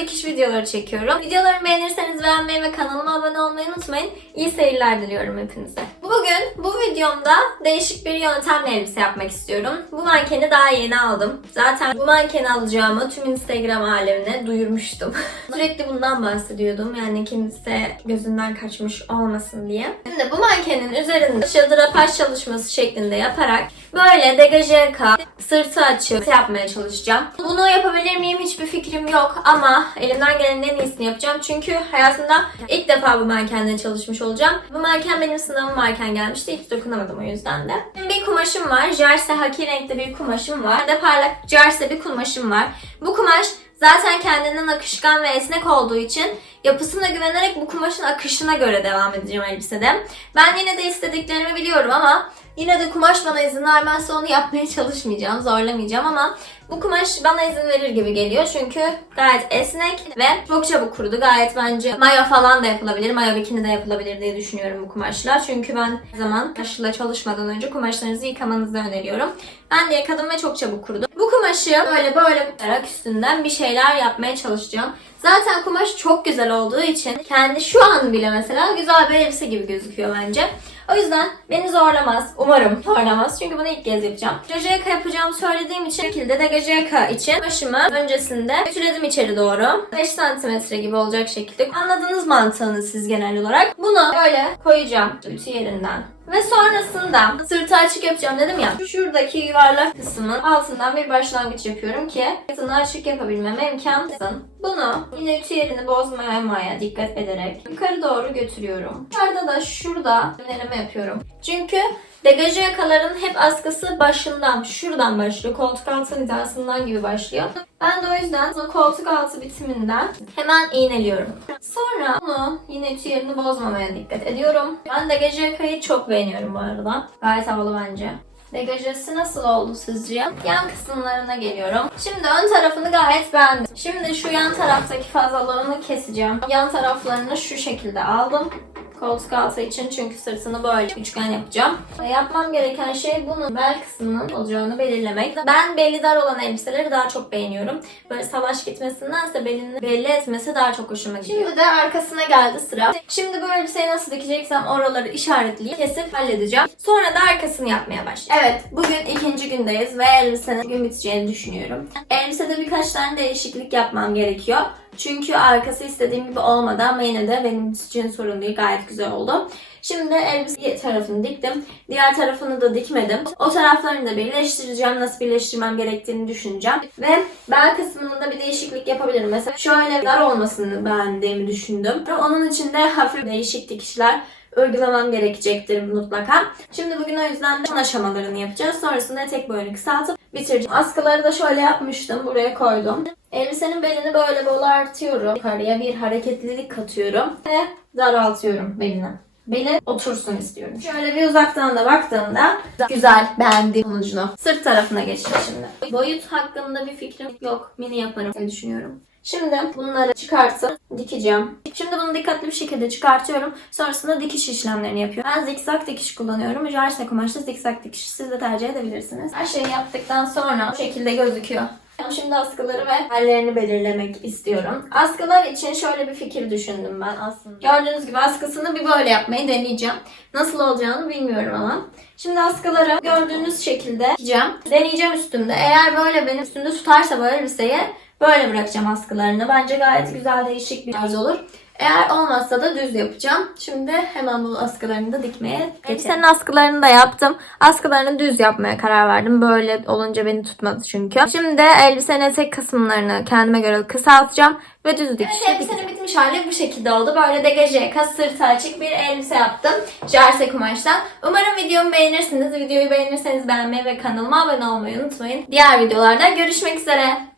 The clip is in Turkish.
dikiş videoları çekiyorum. Videolarımı beğenirseniz beğenmeyi ve kanalıma abone olmayı unutmayın. İyi seyirler diliyorum hepinize. Bugün bu videomda değişik bir yöntemle elbise yapmak istiyorum. Bu mankeni daha yeni aldım. Zaten bu mankeni alacağımı tüm Instagram alemine duyurmuştum. Sürekli bundan bahsediyordum. Yani kimse gözünden kaçmış olmasın diye. Şimdi bu mankenin üzerinde şadrapaj çalışması şeklinde yaparak böyle degaje yaka, sırtı açık yapmaya çalışacağım. Bunu yapabilir miyim hiçbir fikrim yok ama elimden gelenin en iyisini yapacağım. Çünkü hayatımda ilk defa bu mankenle çalışmış olacağım. Bu manken benim sınavım varken gelmişti. Hiç dokunamadım o yüzden de. Bir kumaşım var. Jersey haki renkli bir kumaşım var. Bir de parlak jersey bir kumaşım var. Bu kumaş zaten kendinden akışkan ve esnek olduğu için yapısına güvenerek bu kumaşın akışına göre devam edeceğim elbisede. Ben yine de istediklerimi biliyorum ama Yine de kumaş bana izin vermezse onu yapmaya çalışmayacağım, zorlamayacağım ama bu kumaş bana izin verir gibi geliyor çünkü gayet esnek ve çok çabuk kurudu. Gayet bence mayo falan da yapılabilir, mayo bikini de yapılabilir diye düşünüyorum bu kumaşla. Çünkü ben her zaman kumaşla çalışmadan önce kumaşlarınızı yıkamanızı öneriyorum. Ben de yıkadım ve çok çabuk kurudu. Bu kumaşı böyle böyle tutarak üstünden bir şeyler yapmaya çalışacağım. Zaten kumaş çok güzel olduğu için kendi şu an bile mesela güzel bir elbise gibi gözüküyor bence. O yüzden beni zorlamaz. Umarım zorlamaz. Çünkü bunu ilk kez yapacağım. Gajeka yapacağımı söylediğim için şekilde de gajeka için başımı öncesinde ütüledim içeri doğru. 5 santimetre gibi olacak şekilde. Anladınız mantığını siz genel olarak. Bunu böyle koyacağım ütü yerinden. Ve sonrasında sırtı açık yapacağım dedim ya. Şuradaki yuvarlak kısmın altından bir başlangıç yapıyorum ki sırtını açık yapabilmeme imkan tanısın. Bunu yine ütü yerini bozmamaya dikkat ederek yukarı doğru götürüyorum. Yukarıda da şurada deneme yapıyorum. Çünkü Degajı yakaların hep askısı başından, şuradan başlıyor. Koltuk altı hizasından gibi başlıyor. Ben de o yüzden koltuk altı bitiminden hemen iğneliyorum. Sonra bunu yine ütü yerini bozmamaya dikkat ediyorum. Ben degajı yakayı çok beğeniyorum bu arada. Gayet havalı bence. Degajesi nasıl oldu sizce? Yan kısımlarına geliyorum. Şimdi ön tarafını gayet beğendim. Şimdi şu yan taraftaki fazlalığını keseceğim. Yan taraflarını şu şekilde aldım koltuk altı için çünkü sırtını böyle üçgen yapacağım. Yapmam gereken şey bunun bel kısmının olacağını belirlemek. Ben belli dar olan elbiseleri daha çok beğeniyorum. Böyle savaş gitmesindense belini belli etmesi daha çok hoşuma gidiyor. Şimdi de arkasına geldi sıra. Şimdi bu elbiseyi nasıl dikeceksem oraları işaretleyip kesip halledeceğim. Sonra da arkasını yapmaya başlayacağım. Evet bugün ikinci gündeyiz ve elbisenin gün biteceğini düşünüyorum. Elbisede birkaç tane değişiklik yapmam gerekiyor. Çünkü arkası istediğim gibi olmadı ama yine de benim için sorun değil. Gayet güzel oldu. Şimdi elbise tarafını diktim. Diğer tarafını da dikmedim. O taraflarını da birleştireceğim. Nasıl birleştirmem gerektiğini düşüneceğim. Ve bel kısmında bir değişiklik yapabilirim. Mesela şöyle dar olmasını beğendiğimi düşündüm. Onun için de hafif değişik dikişler uygulamam gerekecektir mutlaka. Şimdi bugün o yüzden de son aşamalarını yapacağız. Sonrasında etek boyunu kısaltıp bitireceğim. Askıları da şöyle yapmıştım. Buraya koydum. Elbisenin belini böyle bol artıyorum. Yukarıya bir hareketlilik katıyorum. Ve daraltıyorum belini. Beli otursun istiyorum. Şöyle bir uzaktan da baktığımda güzel beğendiğim sonucunu. Sırt tarafına geçeceğim şimdi. Boyut hakkında bir fikrim yok. Mini yaparım diye düşünüyorum. Şimdi bunları çıkartıp dikeceğim. Şimdi bunu dikkatli bir şekilde çıkartıyorum. Sonrasında dikiş işlemlerini yapıyorum. Ben zikzak dikiş kullanıyorum. Jersey kumaşlı zikzak dikiş. Siz de tercih edebilirsiniz. Her şeyi yaptıktan sonra bu şekilde gözüküyor. Şimdi askıları ve hallerini belirlemek istiyorum. Askılar için şöyle bir fikir düşündüm ben aslında. Gördüğünüz gibi askısını bir böyle yapmayı deneyeceğim. Nasıl olacağını bilmiyorum ama. Şimdi askıları gördüğünüz şekilde dikeceğim. Deneyeceğim üstümde. Eğer böyle benim üstümde tutarsa böyle elbiseyi böyle bırakacağım askılarını. Bence gayet güzel değişik bir tarz olur. Eğer olmazsa da düz yapacağım. Şimdi hemen bu askılarını da dikmeye geçelim. Elbisenin askılarını da yaptım. Askılarını düz yapmaya karar verdim. Böyle olunca beni tutmadı çünkü. Şimdi elbisenin etek kısımlarını kendime göre kısaltacağım ve düz dikişe evet, elbisenin bitmiş hali bu şekilde oldu. Böyle degaje, kas sırtı açık bir elbise yaptım. Jersey kumaştan. Umarım videomu beğenirsiniz. Videoyu beğenirseniz beğenmeyi ve kanalıma abone olmayı unutmayın. Diğer videolarda görüşmek üzere.